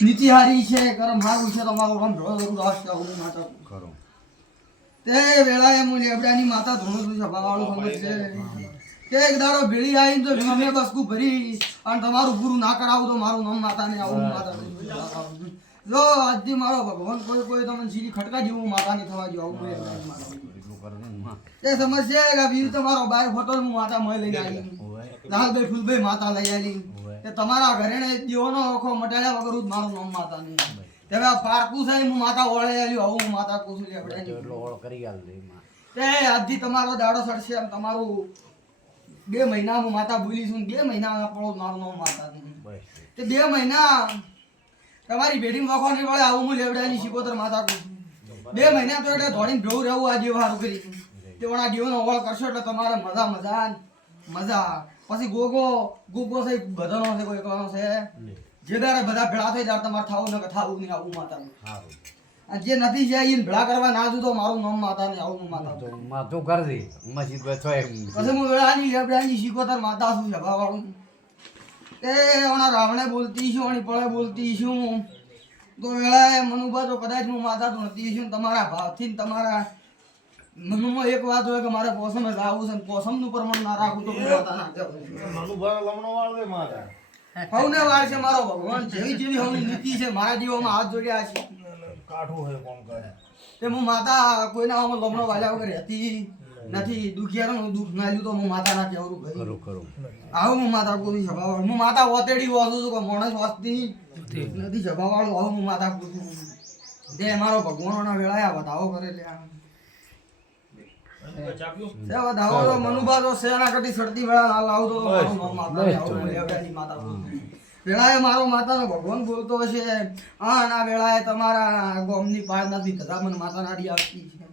નીતિ હારી છે કરમ હારું છે તમારું રમ ધોળો રાષ્ટ્ર હું માતા ખરો તે વેળાએ હું લેબડાની માતા ધોણું છું સભાવાળું સમજ છે કે એક દાડો ભેળી આવીને તો અમે બસકું ભરી અને તમારું પૂરું ના કરાવું તો મારું નામ માતા ને આવું માતા જો આજથી મારો ભગવાન કોઈ તમને સીધી ખટકા જેવું માતા નહીં થવા જો આવું એ સમસ્યા કે વીર તમારો બાર ફોટો હું માતા મય લઈને આવી લાલભાઈ ફૂલભાઈ માતા લઈ આવી કે તમારા ઘરે ને દેવનો ઓખો મટાડ્યા વગર મારું નામ માતા નહીં હવે આ પારકું છે હું માતા ઓળે આવ્યું આવું હું માતા કુસું એટલો ઓળ કરી આલ દે તે આજથી તમારો દાડો સડશે એમ તમારું 2 મહિના હું માતા ભૂલી છું 2 મહિના પડો મારું નામ માતા નહીં તે 2 મહિના તમારી બેટીમાં વખો નહીં પડે આવું હું લેવડાની શીખોતર માતા કુસું 2 મહિના તો એટલે ધોડીને ભેવું રહેવું આજે વારું કરી તે વણા જીવનો ઓળ કરશો એટલે તમારે મજા પછી ગોગો છે બધાનો છે કોઈ એકવાનો છે જે દાડે બધા ભેળા થઈ જાય તમારે થાવું ને થાવું નહીં આવું માતા અને જે નથી જાય એને ભેળા કરવા ના તો મારું નામ માતા ને આવું માતા માતું કર દે મસ્જિદ બેઠો એમ પછી હું વેળાની લેબડાની શીખોતર માતા છું સભાવાળું તે ઓના રાવણે બોલતી છું ઓની પળે બોલતી છું તો વેળાએ મનુભા તો કદાચ હું માતા તો નથી છું તમારા ભાવથી તમારા મનુમાં એક વાત હોય કે મારે પોસમ જ આવું છે પોસમનું પ્રમાણ ના રાખું તો માતા ના મનુભાઈ લમણો વાળ દે માતા હવને વાર છે મારો ભગવાન જેવી હવની નીતિ છે મારા જીવોમાં હાથ જોડ્યા છે કાઠું હોય કોણ કરે તે હું માતા કોઈના આમાં લમણો વાલ્યા વગર રહેતી નથી દુખિયાનું દુઃખ ના લીધું તો હું માતા ના કહેવું ભાઈ ખરું ખરું આવું હું માતા કોઈ સભાવાળું હું માતા ઓતેડી વાસું છું કે માણસ વાસતી નથી સભાવાળું આવું હું માતા પૂછું તે મારો ભગવાનોના વેળાયા વધાવો કરે લે વધાવો તો મનુભા તો શેના કટી સડતી વેળા હાલ આવતો તો મારું નામ માતા ને આવું લેવડાની માતા વેળાએ મારો માતાનો ભગવાન બોલતો હશે હા ના વેળાએ તમારા ગોમની પાર નથી તથા મને માતા નાડી આવતી છે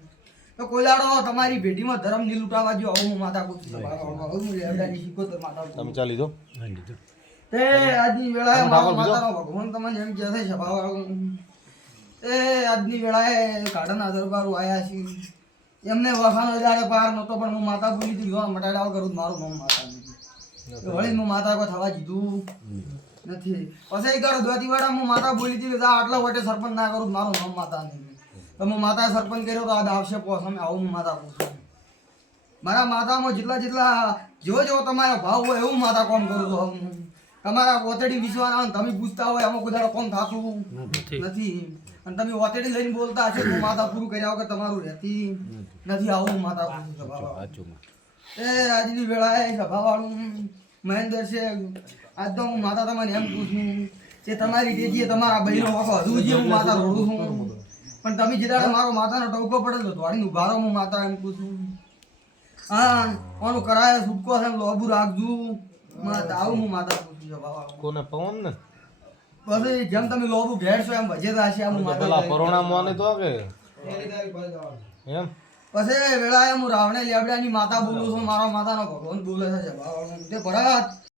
તો કોઈ દાડો તમારી ભેટીમાં ધર્મ ની લૂંટાવા જો આવું હું માતા પૂછું છું લેવડાની શીખોતર માતા તમે ચાલી દો તે આજની વેળાએ મારો માતાનો ભગવાન તમને એમ કહે છે સભાવાળું તે આજની વેળાએ કાઢાના દરબારો આવ્યા છે એમને વખાનો દાડે પાર નતો પણ હું માતા ભૂલી હતી જોવા મટાડ્યા કરું મારું નામ માતા નથી વળી હું માતા કોઈ થવા દીધું નથી પછી એક દાડો દ્વાતીવાડા હું માતા બોલી હતી કે આટલા વટે સરપંચ ના કરું મારું નામ માતા નહીં તો હું માતા સરપંચ કર્યો તો આ આવશે પોસમે આવું હું માતા પૂછું મારા માતામાં જેટલા જેવો તમારા ભાવ હોય એવું માતા કોમ કરું તો હું તમારા ઓતડી વિશ્વાસ તમે પૂછતા હોય આમાં કોઈ કોમ થતું નથી અને તમે ઓતડી લઈને બોલતા હશો હું માતા પૂરું કર્યા વગર તમારું રહેતી નથી આવું હું માતા પૂછું એ આજની વેળાએ સભાવાળું મહેન્દ્ર છે આજ તો હું માતા તમને એમ પૂછું કે તમારી ટેજીએ તમારા બહેનો વખો હજુ જે હું માતા રોડું છું પણ તમે જે દાડે મારો માતાનો ટોકો પડે તો ધોળીને ઉભા રહો હું માતા એમ પૂછું હા કોનું કરાય છૂટકો છે લોબુ રાખજો આવું હું માતા પૂછું સભાવાળું કોને પવન ને પછી જેમ તમે લોબુ ઘેરશો એમ ભજેતા હશે આમ માતા પેલા પરોણા મોને તો કે એમ પછી વેળાએ હું રાવણે લેબડાની માતા બોલું છું મારા માતાનો ભગવાન બોલે છે સભાવાળું તે ભરત